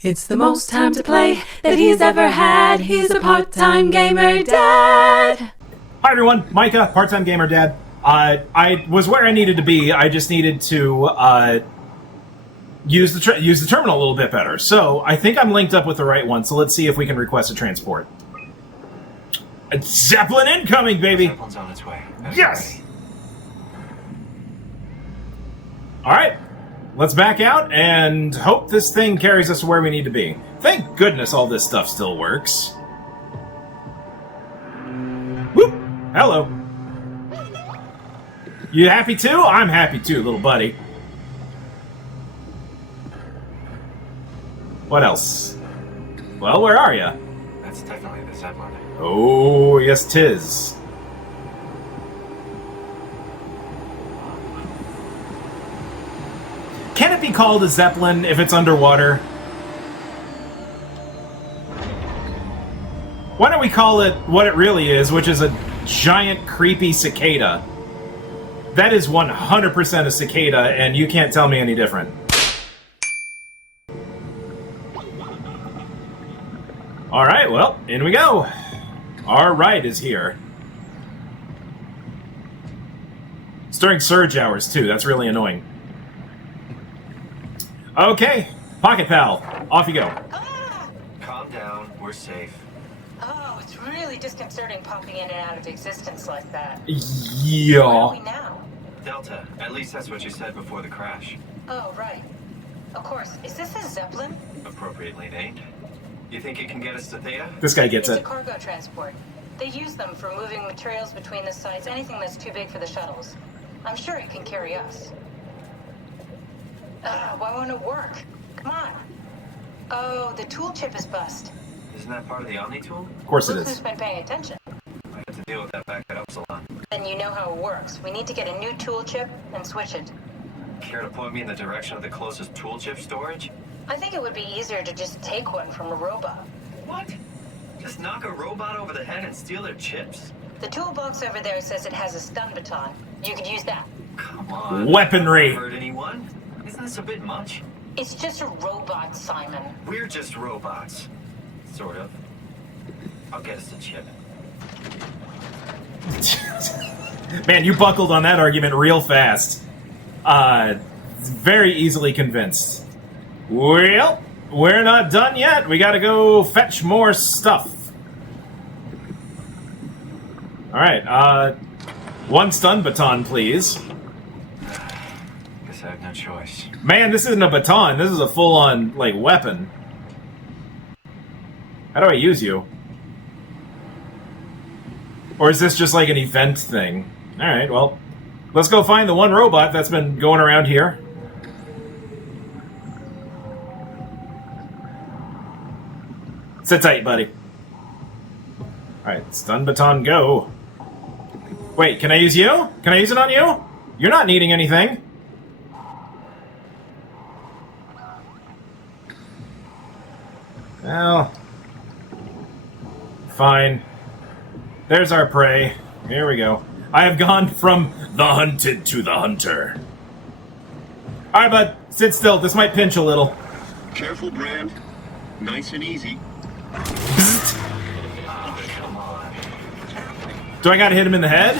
It's the most time to play that he's ever had. He's a part-time gamer dad. Hi everyone, Micah, part-time gamer dad. I was where I needed to be. I just needed to use the terminal a little bit better. So I think I'm linked up with the right one. So let's see if we can request a transport. A Zeppelin incoming, baby. Zeppelin's on its way. Yes. All right. Let's back out and hope this thing carries us to where we need to be. Thank goodness all this stuff still works. Whoop! Hello. You happy too? I'm happy too, little buddy. What else? Well, where are ya? That's definitely the Zeppelin. Oh, yes, 'tis. Can it be called a Zeppelin if it's underwater? Why don't we call it what it really is, which is a giant, creepy cicada? That is 100% a cicada, and you can't tell me any different. Alright, well, in we go. Our ride is here. It's during surge hours, too. That's really annoying. Okay, Pocket Pal, off you go. Calm down, we're safe. Oh, it's really disconcerting popping in and out of existence like that. Yeah. Where are we now? Delta, at least that's what you said before the crash. Oh, right. Of course. Is this a Zeppelin? Appropriately named. You think it can get us to Theta? This guy gets It's it. a cargo transport. They use them for moving materials between the sites, anything that's too big for the shuttles. I'm sure it can carry us. Why won't it work? Come on. Oh, the tool chip is bust. Isn't that part of the Omni tool? Of course it Look who's is. been paying attention. I had to deal with that back at Upsilon. Then you know how it works. We need to get a new tool chip and switch it. Care to point me in the direction of the closest tool chip storage? I think it would be easier to just take one from a robot. What? Just knock a robot over the head and steal their chips? The toolbox over there says it has a stun baton. You could use that. Come on. Weaponry. Hurt anyone? Isn't this a bit much? It's just a robot, Simon. We're just robots. Sort of. I'll get us a chip. Man, you buckled on that argument real fast. Very easily convinced. Well, we're not done yet. We gotta go fetch more stuff. Alright, one stun baton, please. Guess I have no choice. Man, this isn't a baton. This is a full-on, like, weapon. How do I use you? Or is this just like an event thing? Alright, well, let's go find the one robot that's been going around here. Sit tight, buddy. Alright, stun baton, go. Wait, can I use you? Can I use it on you? You're not needing anything. Well, fine. There's our prey. Here we go. I have gone from the hunted to the hunter. Alright, bud. Sit still. This might pinch a little. Careful, Brand. Nice and easy. Do I gotta hit him in the head?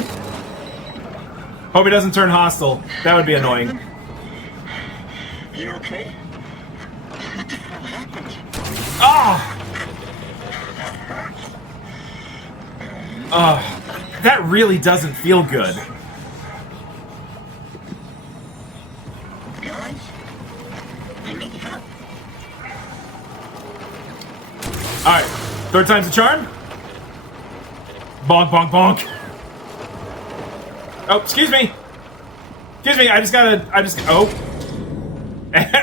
Hope he doesn't turn hostile. That would be annoying. You okay? Oh! Oh, that really doesn't feel good. Guys? I need help. Alright, third time's a charm? Bonk, bonk, bonk. Oh, excuse me. Excuse me, oh.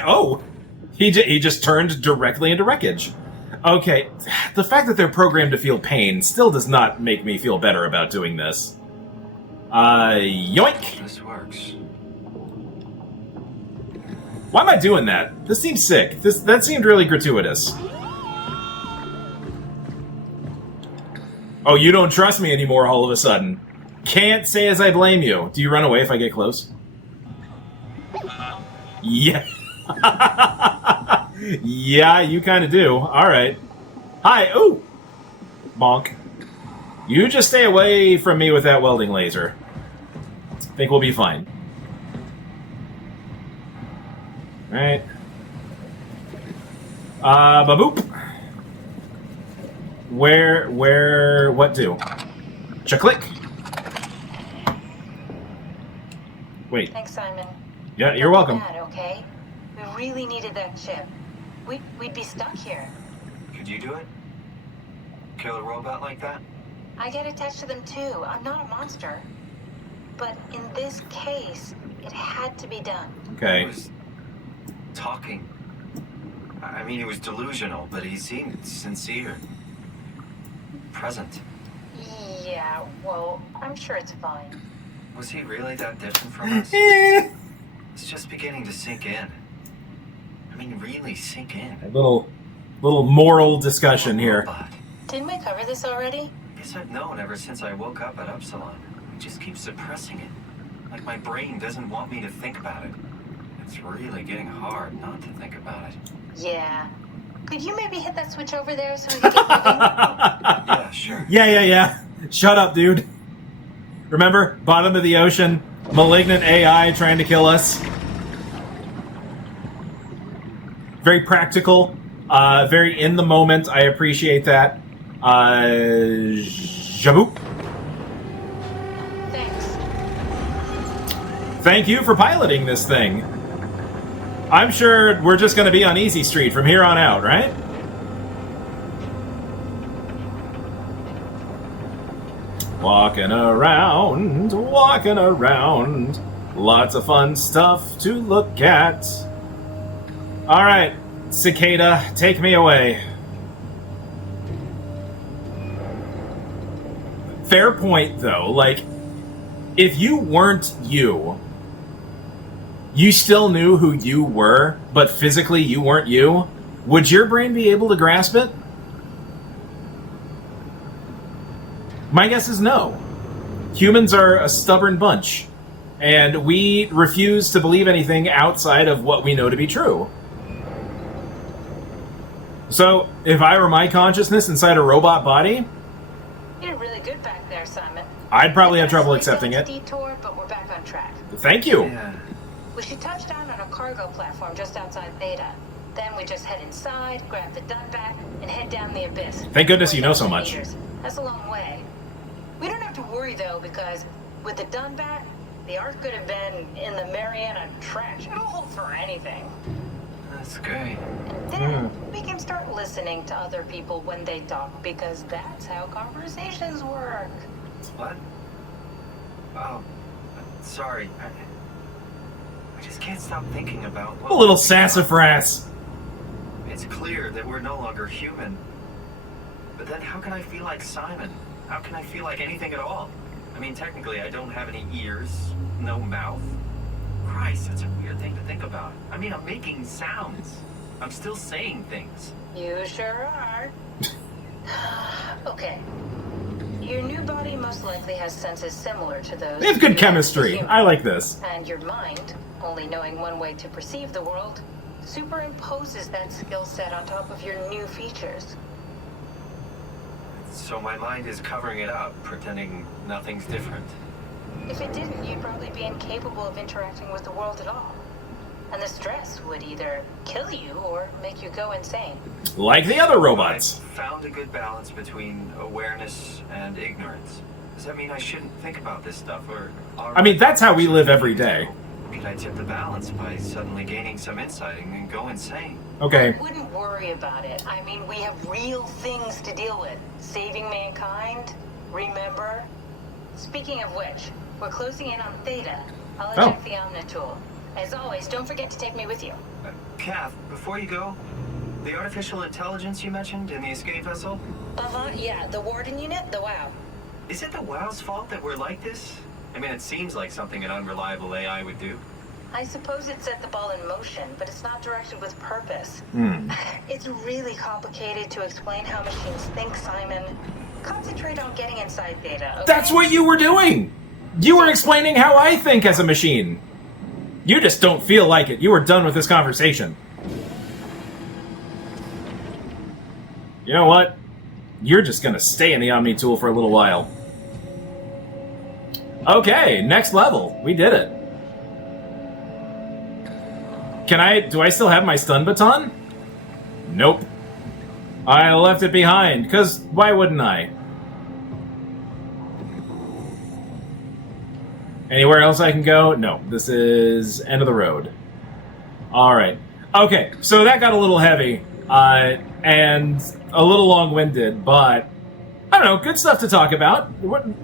Oh. He just turned directly into wreckage. Okay, the fact that they're programmed to feel pain still does not make me feel better about doing this. Yoink! This works. Why am I doing that? This seems sick. That seemed really gratuitous. Oh, you don't trust me anymore all of a sudden. Can't say as I blame you. Do you run away if I get close? Yeah. Yeah, you kind of do. All right. Hi. Ooh. Bonk. You just stay away from me with that welding laser. Think we'll be fine. All right. Baboop. What do? Cha-click. Wait. Thanks, Simon. Yeah, you're welcome. Bad, okay? We really needed that chip. We'd be stuck here. Could you do it? Kill a robot like that? I get attached to them too. I'm not a monster. But in this case, it had to be done. He Okay. was talking. I mean, he was delusional, but he seemed sincere. Present. Yeah, well, I'm sure it's fine. Was he really that different from us? Eh. It's just beginning to sink in. I mean, really sink in. A little moral discussion here. Robot. Didn't we cover this already? Guess I've known ever since I woke up at Upsilon. I just keep suppressing it. Like my brain doesn't want me to think about it. It's really getting hard not to think about it. Yeah. Could you maybe hit that switch over there so we can get moving? Yeah, sure. Yeah. Shut up, dude. Remember? Bottom of the ocean, malignant AI trying to kill us. Very practical, very in the moment. I appreciate that. Jaboop. Thanks. Thank you for piloting this thing. I'm sure we're just going to be on Easy Street from here on out, right? Walking around. Lots of fun stuff to look at. Alright, Cicada, take me away. Fair point, though. Like, if you weren't you still knew who you were, but physically you weren't you, would your brain be able to grasp it? My guess is no. Humans are a stubborn bunch, and we refuse to believe anything outside of what we know to be true. So, if I were my consciousness inside a robot body, You did really good back there, Simon. I'd probably have trouble accepting it. Detour, but we're back on track. Thank you. Yeah. We should touch down on a cargo platform just outside Theta. Then we just head inside, grab the Dunbat, and head down the abyss. Thank goodness you know so 4,000 much. meters. That's a long way. We don't have to worry though, because with the Dunbat, the Ark could have been in the Mariana Trench. It'll hold for anything. That's great. And then we can start listening to other people when they talk, because that's how conversations work. What? Oh, sorry. I just can't stop thinking about what A little we're sassafras. It's clear that we're no longer human. But then how can I feel like Simon? How can I feel like anything at all? I mean, technically, I don't have any ears, no mouth. Christ, that's a weird thing to think about. I mean, I'm making sounds. I'm still saying things. You sure are. Okay. Your new body most likely has senses similar to those. They have good you chemistry. as a human. I like this. And your mind, only knowing one way to perceive the world, superimposes that skill set on top of your new features. So my mind is covering it up, pretending nothing's different. If it didn't, you'd probably be incapable of interacting with the world at all. And the stress would either kill you or make you go insane. Like the other robots. I've found a good balance between awareness and ignorance. Does that mean I shouldn't think about this stuff, or... I mean, that's how we live every day. Could I tip the balance by suddenly gaining some insight and go insane? Okay. Wouldn't worry about it. I mean, we have real things to deal with. Saving mankind, remember? Speaking of which, we're closing in on Theta. I'll eject the Omnitool. As always, don't forget to take me with you. Kath, before you go, the artificial intelligence you mentioned in the escape vessel, Yeah, the Warden unit, the WOW. is it the WoW's fault that we're like this? I mean, it seems like something an unreliable AI would do. I suppose it set the ball in motion, but it's not directed with purpose. It's really complicated to explain how machines think, Simon. Concentrate on getting inside Theta, okay? That's what you were doing! You were explaining how I think as a machine. You just don't feel like it. You were done with this conversation. You know what? You're just gonna stay in the Omni tool for a little while. Okay, next level. We did it. Do I still have my stun baton? Nope. I left it behind, because why wouldn't I? Anywhere else I can go? No, this is end of the road. Alright. Okay, so that got a little heavy, and a little long-winded, but I don't know, good stuff to talk about.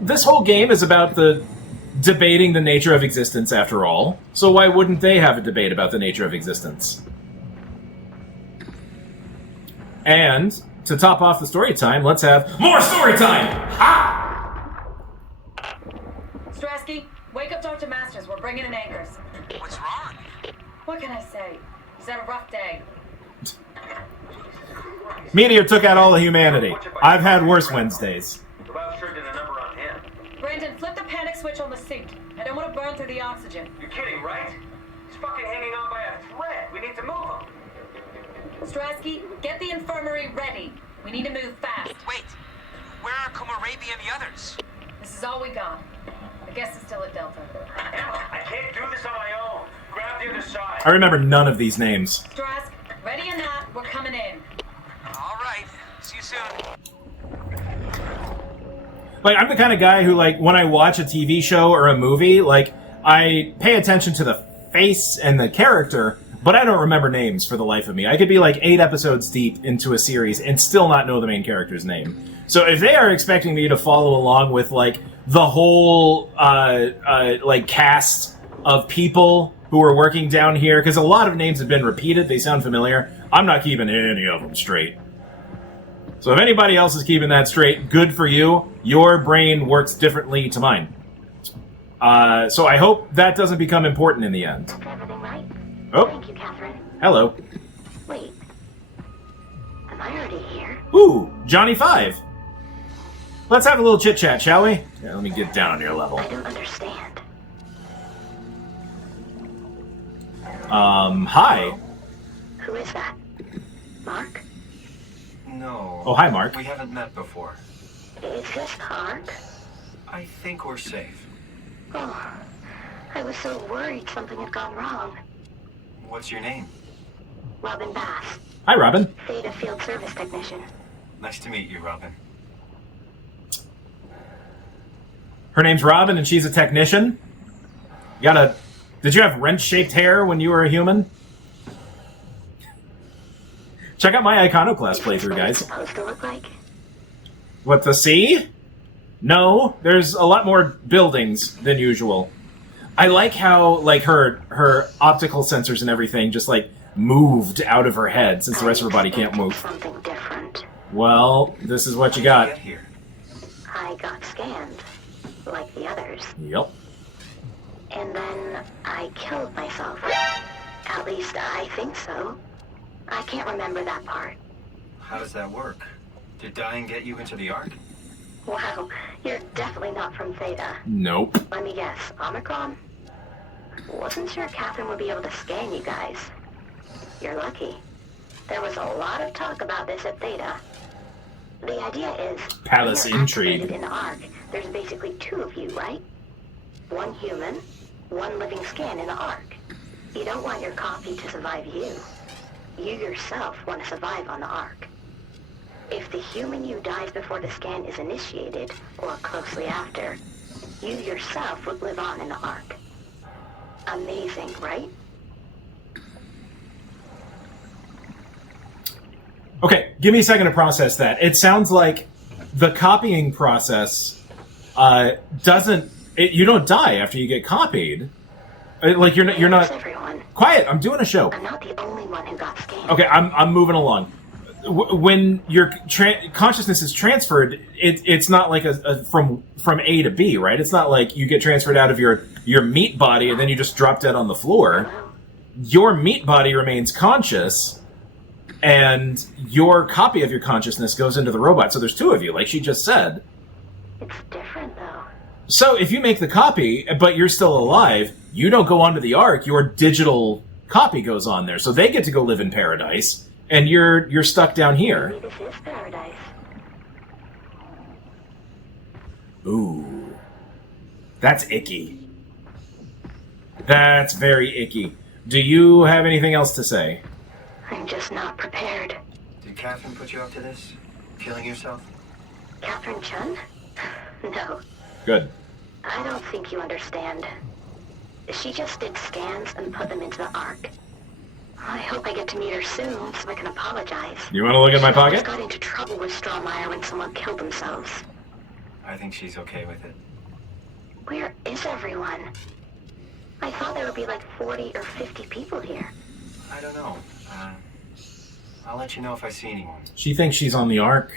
This whole game is about debating the nature of existence, after all. So why wouldn't they have a debate about the nature of existence? And to top off the story time, let's have more story time! Ha! Strasky, wake up Dr. Masters. We're bringing in anchors. What's wrong? What can I say? He's had a rough day. Meteor took out all of humanity. I've had worse Wednesdays. About sure did a number on him. Brandon, flip the panic switch on the suit. I don't want to burn through the oxygen. You're kidding, right? He's fucking hanging on by a thread. We need to move him. Strasky, get the infirmary ready. We need to move fast. Wait, where are Komorabi and the others? This is all we got. I guess it's still at Delta. Emma, I can't do this on my own. Grab the other side. I remember none of these names. Strask, ready or not, we're coming in. All right, see you soon. Like, I'm the kind of guy who, like, when I watch a TV show or a movie, like, I pay attention to the face and the character, but I don't remember names for the life of me. I could be, like, 8 episodes deep into a series and still not know the main character's name. So if they are expecting me to follow along with, like, the whole, like, cast of people who are working down here, because a lot of names have been repeated, they sound familiar, I'm not keeping any of them straight. So if anybody else is keeping that straight, good for you. Your brain works differently to mine. So I hope that doesn't become important in the end. Is everything right? Oh. Thank you, Catherine. Hello. Wait. Am I already here? Ooh, Johnny 5. Let's have a little chit-chat, shall we? Yeah, let me get down on your level. I don't understand. Hi. Who is that? Mark? No. Oh, hi, Mark. We haven't met before. Is this Mark? I think we're safe. Oh, I was so worried something had gone wrong. What's your name? Robin Bass, Hi, Robin. Theta Field Service Technician. Nice to meet you, Robin. Her name's Robin, and she's a technician. Did you have wrench-shaped hair when you were a human? Check out my Iconoclast playthrough, guys. Supposed to look like? What, the sea? No, there's a lot more buildings than usual. I like how, like, her optical sensors and everything just, like, moved out of her head since the rest of her body can't move. Something different. Well, this is what you How did got. get here? I got scanned, like the others. Yep. And then I killed myself. At least I think so. I can't remember that part. How does that work? Did dying get you into the Ark? Wow, you're definitely not from Theta. Nope. Let me guess, Omicron? Wasn't sure Catherine would be able to scan you guys. You're lucky. There was a lot of talk about this at Theta. The idea is... Palace when you're intrigue. activated in the Ark, there's basically 2 of you, right? One human, one living scan in the Ark. You don't want your copy to survive you. You yourself want to survive on the Ark. If the human you dies before the scan is initiated, or closely after, you yourself would live on in the Ark. Amazing, right? Okay, give me a second to process that. It sounds like the copying process doesn't... you don't die after you get copied. Like, you're not... Everyone. Quiet, I'm doing a show. I'm not the only one who got scanned. Okay, I'm moving along. When your consciousness is transferred, it's not like from A to B, right? It's not like you get transferred out of your meat body and then you just drop dead on the floor. Your meat body remains conscious, and your copy of your consciousness goes into the robot. So there's 2 of you, like she just said. It's different, though. So if you make the copy, but you're still alive, you don't go onto the Ark, your digital copy goes on there. So they get to go live in paradise, and you're stuck down here. Maybe this is paradise. Ooh. That's icky. That's very icky. Do you have anything else to say? I'm just not prepared. Did Catherine put you up to this? Killing yourself? Catherine Chun? No, Good. I don't think you understand. She just did scans and put them into the Ark. I hope I get to meet her soon so I can apologize. You want to look at my She pocket? got into trouble with Strohmeyer when someone killed themselves. I think she's okay with it. Where is everyone? I thought there would be like 40 or 50 people here. I don't know. I'll let you know if I see anyone. She thinks she's on the Ark.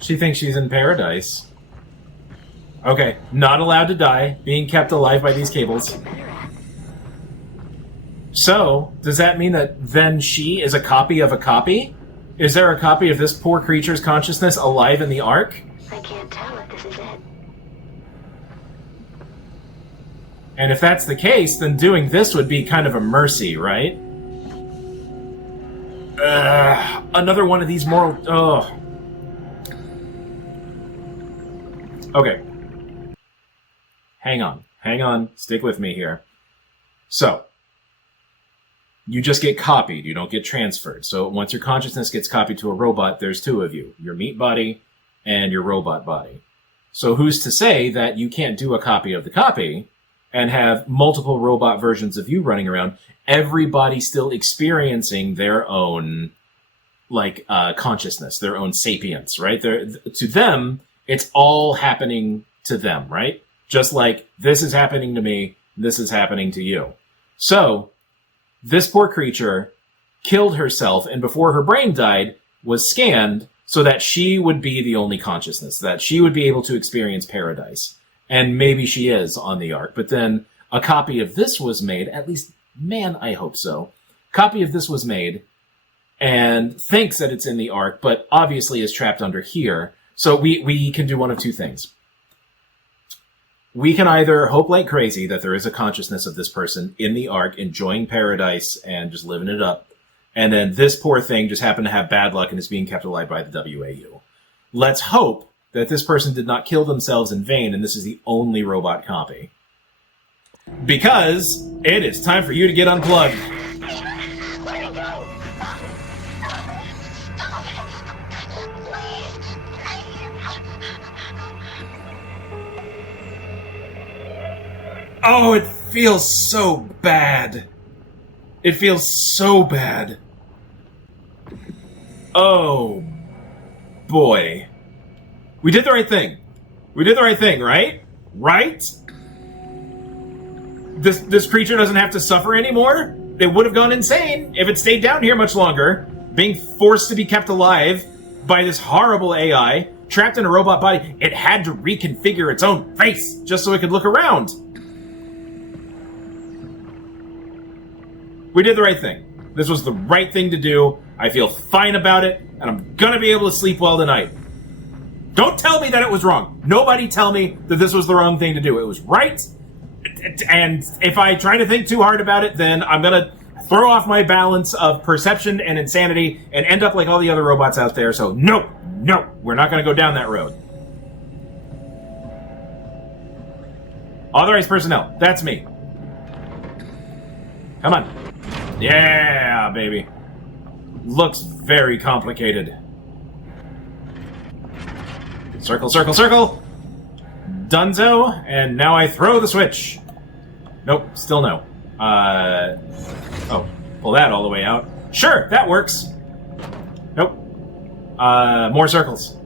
She thinks she's in paradise. Okay, not allowed to die, being kept alive by these cables. So, does that mean that then she is a copy of a copy? Is there a copy of this poor creature's consciousness alive in the Ark? I can't tell if this is it. And if that's the case, then doing this would be kind of a mercy, right? Another one of these moral... Ugh. Okay. Hang on, stick with me here. So, you just get copied, you don't get transferred. So once your consciousness gets copied to a robot, there's two of you. Your meat body and your robot body. So who's to say that you can't do a copy of the copy and have multiple robot versions of you running around, everybody still experiencing their own, consciousness, their own sapience, right? To them, it's all happening to them, right? Just like, this is happening to me, this is happening to you. So, this poor creature killed herself, and before her brain died, was scanned so that she would be the only consciousness, that she would be able to experience paradise. And maybe she is on the Ark. But then a copy of this was made, at least, man, I hope so. Copy of this was made, and thinks that it's in the Ark, but obviously is trapped under here. So we can do one of two things. We can either hope like crazy that there is a consciousness of this person in the Ark, enjoying paradise and just living it up, and then this poor thing just happened to have bad luck and is being kept alive by the WAU. Let's hope that this person did not kill themselves in vain and this is the only robot copy. Because it is time for you to get unplugged. Oh, it feels so bad. It feels so bad. Oh, boy. We did the right thing. We did the right thing, right? Right? This creature doesn't have to suffer anymore? It would have gone insane if it stayed down here much longer, being forced to be kept alive by this horrible AI, trapped in a robot body. It had to reconfigure its own face just so it could look around. We did the right thing. This was the right thing to do. I feel fine about it, and I'm gonna be able to sleep well tonight. Don't tell me that it was wrong. Nobody tell me that this was the wrong thing to do. It was right, and if I try to think too hard about it, then I'm gonna throw off my balance of perception and insanity and end up like all the other robots out there. So no, we're not gonna go down that road. Authorized personnel, that's me. Come on. Yeah, baby. Looks very complicated. Circle, circle, circle. Dunzo, and now I throw the switch. Nope, still no. Oh, pull that all the way out. Sure, that works. Nope. More circles.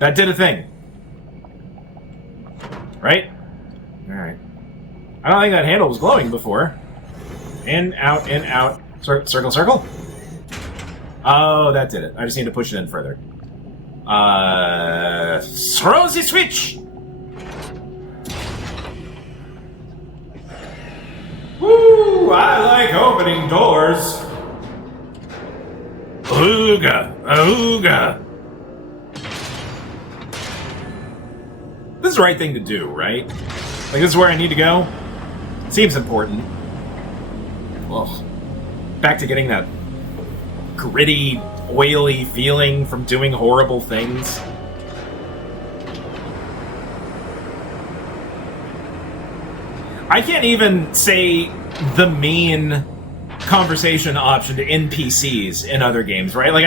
That did a thing. Right? Alright. I don't think that handle was glowing before. In, out, in, out. Circle, circle. Oh, that did it. I just need to push it in further. Throw the switch! Woo! I like opening doors. Ooga, ooga. This is the right thing to do, right? Like, this is where I need to go? Seems important. Well, back to getting that gritty, oily feeling from doing horrible things. I can't even say the mean conversation option to NPCs in other games, right? Like,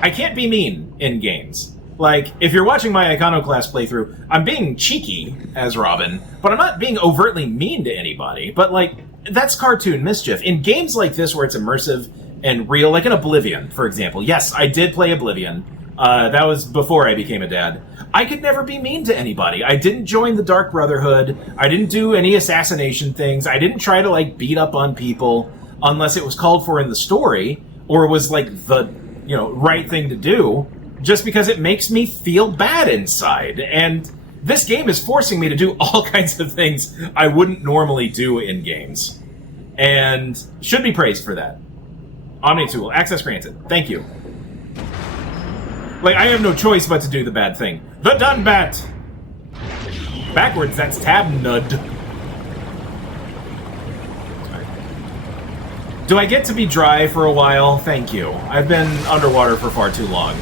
I can't be mean in games. Like, if you're watching my Iconoclast playthrough, I'm being cheeky as Robin, but I'm not being overtly mean to anybody. But, like, that's cartoon mischief. In games like this where it's immersive and real, like in Oblivion, for example. Yes, I did play Oblivion. That was before I became a dad. I could never be mean to anybody. I didn't join the Dark Brotherhood. I didn't do any assassination things. I didn't try to, like, beat up on people unless it was called for in the story or was, like, the, right thing to do, just because it makes me feel bad inside. And this game is forcing me to do all kinds of things I wouldn't normally do in games. And should be praised for that. Omnitool, access granted. Thank you. Like, I have no choice but to do the bad thing. The Dunbat! Backwards, that's Tab Nud. Do I get to be dry for a while? Thank you. I've been underwater for far too long.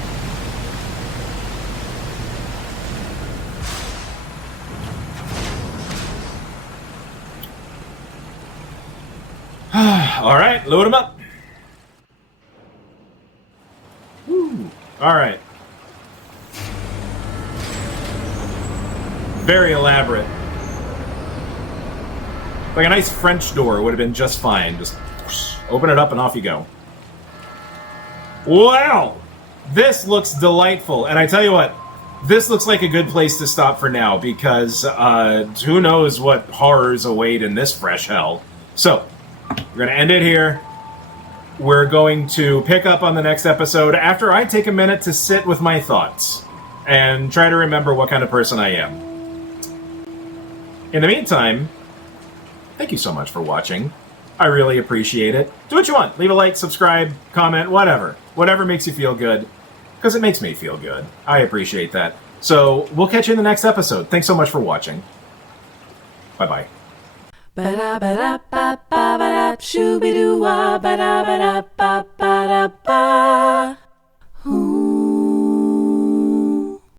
Alright, load them up. Woo. Alright. Very elaborate. Like a nice French door would have been just fine. Just whoosh, open it up and off you go. Wow! This looks delightful. And I tell you what, this looks like a good place to stop for now because who knows what horrors await in this fresh hell. So, we're going to end it here. We're going to pick up on the next episode after I take a minute to sit with my thoughts and try to remember what kind of person I am. In the meantime, thank you so much for watching. I really appreciate it. Do what you want. Leave a like, subscribe, comment, whatever. Whatever makes you feel good, because it makes me feel good. I appreciate that. So, we'll catch you in the next episode. Thanks so much for watching. Bye-bye. Ba-da-ba-da-ba-ba-ba-da, shoo-be-doo-wah, ba-da-ba-da-ba-ba-da-ba.